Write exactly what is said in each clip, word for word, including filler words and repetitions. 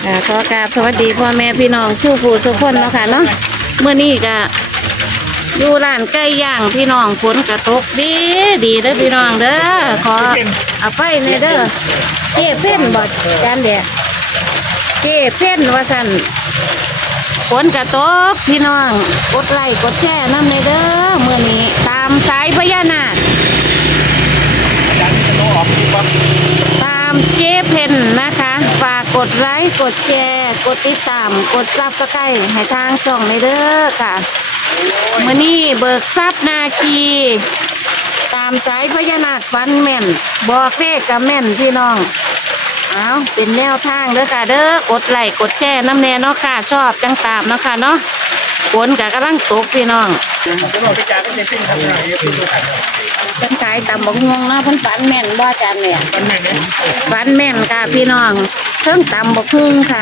ค่ะขอกราบสวัสดีพ่อแม่พี่น้องชูผู้สุขคนเนาะค่ะเนาะเมื่อนี้ก็อยู่ร้านไก่ย่างพี่น้องฝนกระตกดีดีเด้อพี่น้องเด้อขอเอาไปในเด้อเจ๊เพ่นบ่จานเดียเจ๊เพ่นว่าสั่นฝนกระตกพี่น้องกดไลค์กดแชร์น้ำในเด้อเมื่อนี้ตามสายพญานาคตามเจ๊เพ่นนะคะฝากกดไลค์กดแชร์กดติดตามกดซับสไครต์ให้ทางช่องในเด้อค่ะเมื่อนี้เบิกทรัพย์นาคีตามสายพญานาคฟันแม่นบอกเลขกับแม่นพี่น้องเอาเป็นแนวทางเด้อค่ะเด้อกดไลค์กดแชร์น้ำแน่เนาะค่ะชอบจังตามเนาะค่ะเนาะฝนกะกำลังตกพี่น้องเป็นขายตำบักม่วงเนาะเพิ่นฝันแม่นบ่จานเนี่ยฝันแม่นเนี่ยฝันแม่นค่ะพี่น้องเพิ่งตำบักหุ่งค่ะ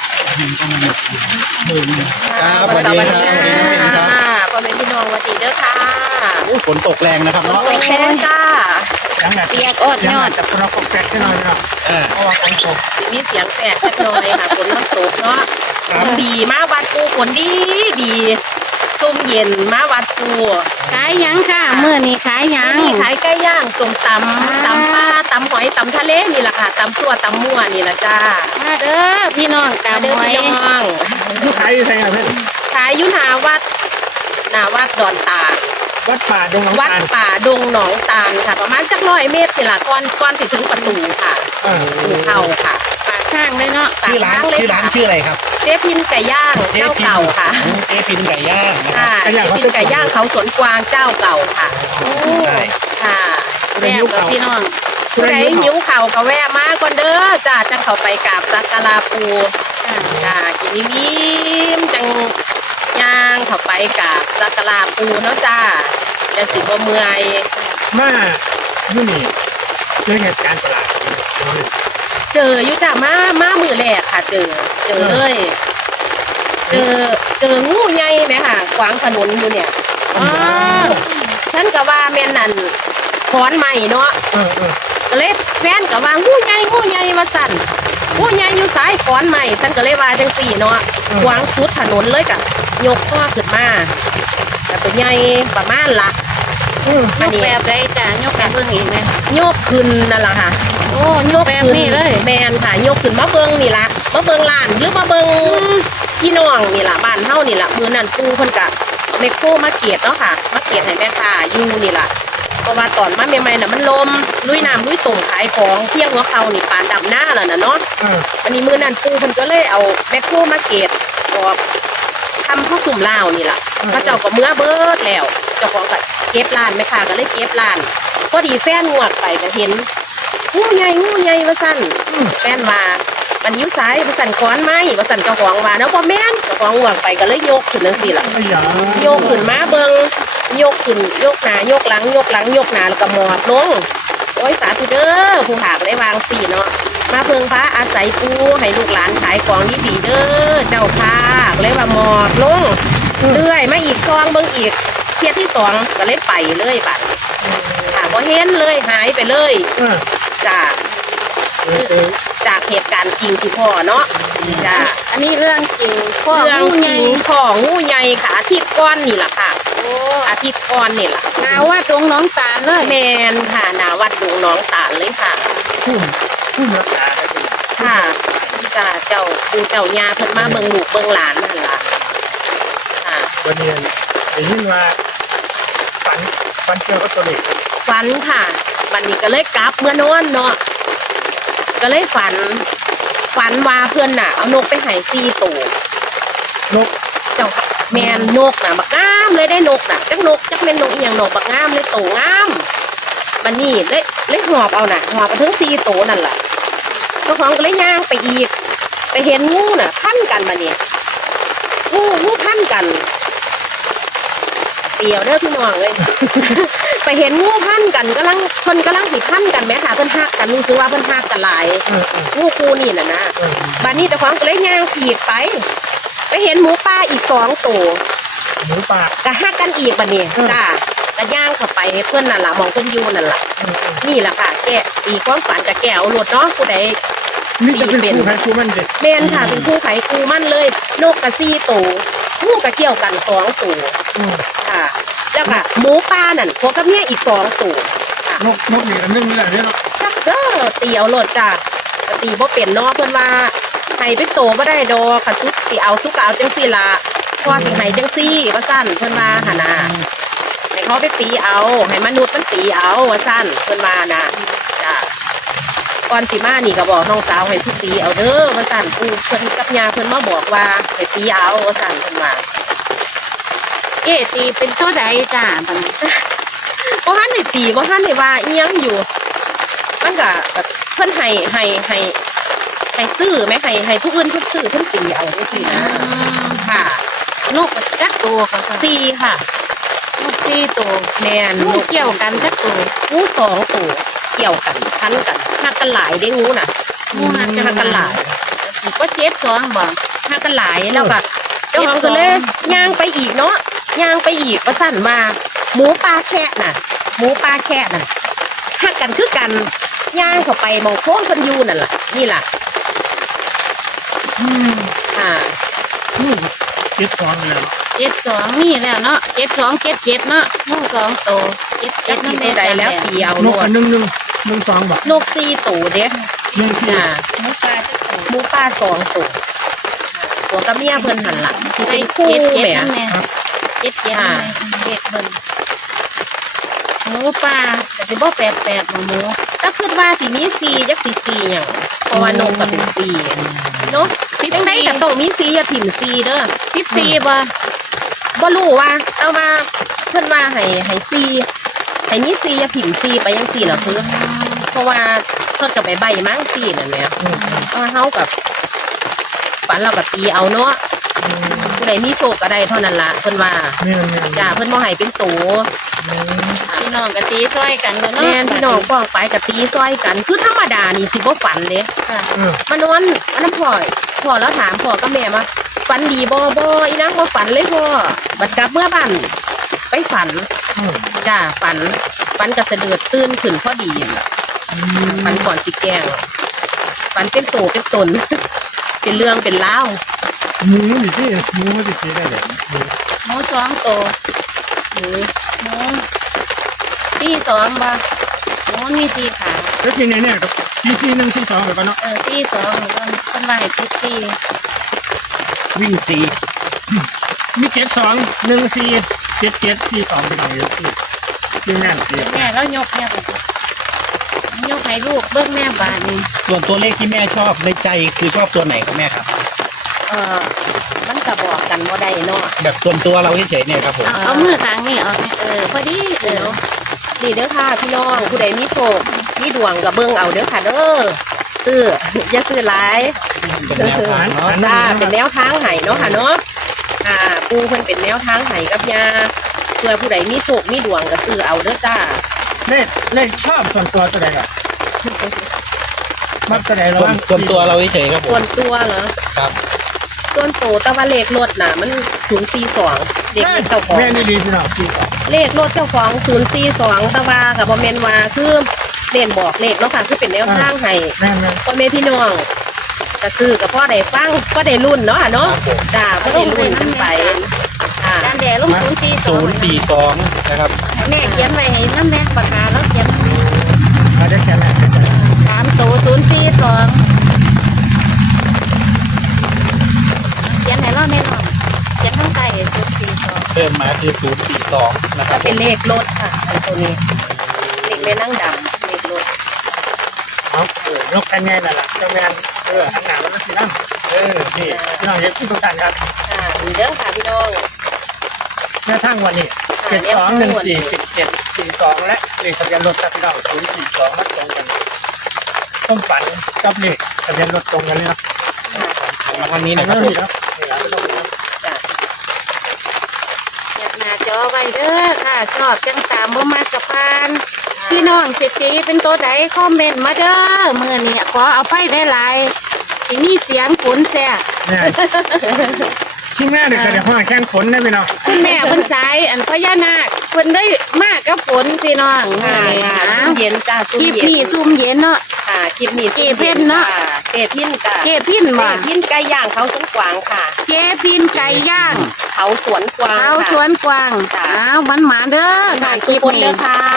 ครับสวัสดีครับพ่อแม่พี่น้องสวัสดีเด้อค่ะฝนตกแรงนะครับเนาะตกแรงจ้าเปียกอดยอดแต่เราตกแตกแค่น้อยนะเพราะว่าฝนตกมีเสียงแสกแค่น้อยค่ะฝนมันตกเนาะฝนดีมาวัดปูฝนดีดีส้มเย็นมาวัดปูขายยังค่ะเมื่อนี้ขายยังนี่ขายไก่ย่างส้มตำตำปลาตำหอยตำทะเลนี่แหละค่ะตำซั่วตำมั่วนี่แหละจ้ามาเด้อพี่น้องตำหอยลูกขายอยู่ไหนครับเพื่อนขายยุนาวัดนาวัดดอนตาวัดป่าดงหนองตาลวัดป่าดงหนองตาลค่ะประมาณจักร้อยเมตรนี่แหละก้อนก้อนถึงประตูค่ะประตูเข้าค่ะปากข้างเลยเนาะชื่อร้านชื่อร้านชื่ออะไรครับเจ๊พินไก่ย่างเจ้าเก่าค่ะเจ๊พินไก่ย่างค่ะเจ๊พินไก่ย่างเขาสวนกวางเจ้าเก่าค่ะค่ะแม่กับพี่น้องผู้ใดหิวเข่าก็แวะมาก่อนเด้อจ้าจะเข้าไปกราบสักการะปูจ้ากินนิ่มจังย่างเข้าไปกับสักการะปูเนาะจ้าจะสิบ่เมื่อยมาอยู่นี่เจอเหตุการณ์ประหลาดเจออยู่จ้ามามามือแรกค่ะเจอเจอเลยเจอเจองูใหญ่ไหมค่ะขวางถนนอยู่เนี่ยอ๋อฉันก็ว่าแม่นนั่นขอนใหม่เนาะก็เลยแฟนก็ว่างูใหญ่งูใหญ่มาสั่นงูใหญ่อยู่สายขอนใหม่ฉันก็เลยว่าจังสี่เนาะขวางสุดถนนเลยกะยกข้อขึ้นมาแต่ตัวใหญ่ประมาณละยกแบบไรจ้ะยกแบบเบื้องอีกไหมยกขึ้นนั่นแหละค่ะโอ้ยกแบบนี้เลยแมนค่ะยกขึ้นมาเบิ้งนี่ละมาเบิ้งลานหรือมาเบิ้งพี่น้องนี่ละบ้านเฮานี่ละมือนั่นปูเพิ่นกะเมโครมาเกียดเนาะค่ะมาเกียดให้แม่ค้าอยู่นี่ละเพราะว่าตอนมาใหม่ๆน่ะมันลมลุยน้ำลุยตุ่มขายของเที่ยงหัวเขานี่ปานดำหน้าแล้วน่ะเนาะอันนี้มือนั่นปูเพิ่นก็เลยเอาแมโครมาเกียดออกทำข้าวสุ่มลาวนี่ล่ะพระเจ้าก็เมื่อเบิดแล้วเจ้าของก็เก็บร้านแม่ค้าก็เลยเก็บร้านพอดีแฟนงวดไปก็เห็นงูใหญ่งูใหญ่ว่าสั่นแฟนว่ามันยิ้วซ้ายว่าสั่นค้อนไม้ว่าสั่นเจ้าของว่าเนาะพอแม่นเจ้าของงวดไปก็เลยยกขึ้นจังซี่ล่ะยกขึ้นมาเบิ่งยกขึ้นยกหน้ายกหลังยกหลังยกหน้าแล้วก็หมอบลงโอ้ยสาธุเด้อผู้หากได้วางสี่เนาะมาเพิ่งพระอาศัยปูให้ลูกหลานขายของดีๆเด้อเจ้าค่ะเลยว่าหมอบลงเรื่อยมาอีกซองเบิ่งอีกเที่ยที่สองก็เลยไปเลยบัดค่ะพอเห็นเลยหายไปเลยจากจากเหตุการณ์จริงที่พ่อเนาะจ้าอันนี้เรื่องจริงพ่อเรื่องจริงของงูใหญ่ค่ะอาทิตย์ก้อนนี่แหละค่ะโอ้อาทิตย์ก้อนนี่แหละนาวัดดงน้องตาลเลยแมนค่ะนาวัดดงน้องตาลเลยค่ะพุ่มพุ่มรักษาค่ะจ้าเจ้าปูเจ้ายาเพิ่นมาเบิ่งลูกเบิ่งหลานนั่นล่ะค่ะวันนี้ได้ยินว่าฝันฝันเกี่ยวกับตัวเด็กฝันค่ะวันนี้ก็เลยกลับเมื่อนอนเนาะก็เลยฝันฝันว่าเพื่อนน่ะเอานกไปให้ซี่ตัวนกเจ้าแมนนกน่ะบักงามเลยได้นกน่ะจักนกจักเป็นนกอีหยังนกบักงามเลยโตงามบัดนี้เลยเลยหอบเอาน่ะหอบไปถึงซี่ตัวนั่นแหละเจ้าของก็เลยย่างไปอีกไปเห็นงูน่ะพันกันบัดนี้งูงูพันกันเดียวเด้อพี่น้องเลย ไปเห็นงูพันกันกำลังคนกำลังสิพันกันแม่ค่ะเพิ่นฮักกันรู้สึกว่าเพิ่นฮักกันหลายงูคูนี่น่ะนะบัดนี้เจ้าของก็เลยย่างขีดไปไปเห็นหมูป่าอีกสองตัวหมูป่าก็ฮักกันอีกบัดนี้จ้าก็ย่างเข้าไปเพื่อนนั่นล่ะมองเพิ่นอยู่นั่นล่ะนี่แหละค่ะแกตีความฝันจะแก้วหลุดเนาะผู้ใดนี่จะเป็นคู่ใครคู่มันเด็ดแมนค่ะเป็นคู่ไข่คู่มั่นเลยนกกระซี่ตัวงูกระเกี่ยวกันสองตัวอืมค่ะ แล้วก็หมูป่านั่นพวกกับเนี่ยอีกสองตัวค่ะนกนกนี่กันนึงนี่แหละเนี่ยเนาะจักเด้อตีเอาโลดจ้ะก็ตีบ่เป็นเนาะเพิ่นว่าให้ไปโตบ่ได้ดอกคันสุดสิเอาสุกก็เอาจังซี่ล่ะพอสิให้จังซี่ว่าซั่นเพิ่นว่าหั่นน่ะให้เขาไปตีเอาให้มนุษย์มันตีเอาว่าซั่นเพิ่นว่านะจ้ะก่อนสิมานี่ก็บอกน้องสาวให้สุตีเอาเด้อว่าซั่นปู่เพิ่นกับย่าเพิ่นมาบอกว่าให้ตีเอาว่าซั่นเพิ่นว่าเอ๊ะตีเป็นตัวใดจ้าบัดนี้บ่ทันได้ตีบ่ทันได้ว่าอีหยังอยู่ มันก็แบบเพิ่นให้ให้ให้ให้ซื้อแม่ให้ให้ผู้อื่นเพิ่นซื้อเพิ่นตีเอาจังซี่นะค่ะนกจักตัวก็ค่ะสี่ค่ะนกสี่ตัวแม่นนกเกี่ยวกันจักตัวงูสองตัวเกี่ยวกันพันกันหักกันหลายได้งูน่ะงูหักหักกันหลายก็เจ็ดสองบ่หักกันหลายแล้วก็เจ้าของก็เลยย่างไปอีกเนาะย่างไปอีกว่าสั่นมาหมูปลาแคะน่ะ หมูปลาแคะน่ะหักกันคือกันย่างเข้าไปมองโค้งคนอยู่นั่นล่ะนี่ล่ะอืมอ่าอืมเจ็ดสองเลยเนาะเจ็ดสองนี่แล้วเนาะเจ็ดสองเจ็ดเจ็ดเนาะงูสองตัวเจ็ดเจ็จัดกนั่ที่นใดเองแล้วตีเอานโลกดอันหนึ่งหนึ่งหนึ่งสองบอกนกสี่ตัวเด้หนึ่งที่จ้าหมูปลาจักตัวหมูป่าสองตัวตัวกับเมียเพิ่นหันหลังที่ไปเป็นคู่เจ็ดเจ็ดแหม่นั่นแหละเจ็ดเจ็ดนั่นแหละเจ็ดเบิ่นหมูปลาแต่สิบ่แปดแปดหมูหมูถ้าคิดว่าสิมีซีจักสิซีหยังเพราะว่านกก็เป็นซีเนาะจังไดก็ต้องมีซีอย่าถิ่มซีเด้อสิบสี่บ่บ่รู้ว่าแต่ว่าเพิ่นว่าให้ให้ซีให้มีซีอย่าถิ่มซีไปจังซี่ล่ะคือเพราะว่าเพิ่นก็ไปใบมั้งซีนั่นแหละอืมเพราะว่าเฮากับฝันเราก็ตีเอาเนาะอืมผู้ใดมีโชคก็ได้เท่านั้นล่ะเพิ่นว่าแม่นแม่นจ้าเพิ่นบ่ให้เป็นโตอืมพี่น้องก็ตีซอยกันแล้วเนาะแม่นพี่น้องป้องไปก็ตีซอยกัน คือธรรมดานี่สิบ่ฝันเด้ค่ะเออมานอนมานำพ่อพ่อแล้วถามพ่อกับแม่มาฝันดีบ่บ่อีนางบ่ฝันเลยพ่อบัดกลับเมื่อบ้านไปฝันอืมจ้าฝันฝันก็สะเดือดตื่นขึ้นพอดีล่ะอืมฝันก่อนสิแกล้งฝันเป็นโตเป็นตน เป็นเรื่องเป็นราวหมูดิที่หมูมันจะกินได้เลยหมูหมูสองตัวอือหมูตีสองบ่หมูมีสี่ขาแล้วกินเนี่ยกับที่ที่หนึ่งที่สองแบบกันเนาะเออตีสองแล้วก็คนว่าให้ติดตีวิ่งซีมีเจ็ดสองหนึ่งสี่เจ็ดเจ็ดสี่สองเป็นอะไรที่ที่แม่นที่แม่แล้วยกแม่ไปยกให้ลูกเบิ้งแม่บานนี่ส่วนตัวเลขที่แม่ชอบในใจคือชอบตัวไหนครับแม่ครับเออมันก็บอกกันบ่ได้เนาะแบบส่วนตัวเราเฉยๆเนี่ยครับผมเอาเอามือข้างนี่ออกเออพอดีเออดีเด้อค่ะพี่น้องผู้ใดมีโชคมีดวงก็เบิ่งเอาเด้อค่ะเด้อซื้ออย่าซื้อหลายเป็นแนวทางเนาะจ้าเป็นแนวทางไห้เนาะค่ะเนาะอ่าปูเพิ่นเป็นแนวทางไห้กับยาเพื่อผู้ใดมีโชคมีดวงก็ซื้อเอาเด้อจ้าเลขเลขชอบส่วนตัวตัวใดอ่ะมักตัวใดส่วนส่วนตัวเราเฉยๆครับผส่วมนตัวเหรอครับส่วนตัวแต่ว่าเลขรถน่ะมันศูนย์สี่สองเลขรถเจ้าของแม่นี่ดีที่เราที่สองเลขรถเจ้าของศูนย์สี่สองแต่ว่าก็บ่แม่นว่าคือเล่นบอกเลขเนาะค่ะคือเป็นแนวทางให้แม่แม่พ่อแม่พี่น้องก็ซื้อกับพ่อได้ฟังก็ได้รุ่นเนาะค่ะเนาะจ้าก็ได้รุ่นกันไปอ่าด้านแดดลงศูนย์สี่สอศูงนย์สี่สองนะครับแม่เขียนไว้ให้น้ำแม่ปากกาแล้วเขียนมาได้แค่ไหนสามตัวศูนย์สี่สองเขียนให้เราแน่นอนเขียนข้างใต้ศูนย์สี่สองเพิ่มมาคือศูนย์สี่สองนะคก็รับเป็นเลขรถค่ะอันตัวนี้เลขแม่นั่งดำเลขรถเอาเออยกกันไงนั่นแหละเจ้าแม่เออหันหน้าแล้วสินั่งเออนี่พี่น้องเย็บที่ต้องการครับอ่ามีเด้อค่ะพี่น้องแม่ทั้งวันนี้เจ็ดสองหนึ่งสี่สิบเจ็ดสี่สองและเลขทะเบียนรถครับพี่น้องศูนย์สี่สองมัดตรงกันต้มฝันกับเลขทะเบียนรถตรงกันเลยนะมาทางนี้นี่นะนะคครัรับบ ผมจ้ะเขียนหน้าจอไว้เด้อค่ะ ชอบจังตามบ่มากกับพาน พี่น้องสิตีเป็นตัวใดคอมเมนต์มาเด้อมื่อนี้ขอเอาไปได้หลายสิมีเสียงฝนแซ่บเนี่ยที่แม่เด็กเดี๋ยวห้องแข้งฝนได้ไหมเนาะคุณแม่เพิ่นสายอันพญานาคเพิ่นได้มากกับฝนพี่น้องค่ะมื่อนี้ค่ะนะซุ่มเย็นจ้าซุ่คมลิปเย็นนี้ซุ่มเย็นเนาะค่ะคลิปนี้ซุ่มเก็บเพิ่นเนาะค่เจพินจ้ะเจพินเจบ่พินไก่ย่างเขาสวนกวางค่ะเจพินไก่ย่างเขาสวนกวางเขาค่ะสวนกวางจ้ะอ้าวมันหมาเด้อค่ะค่ะคทุลิกปคนเด้นี้อค่ะ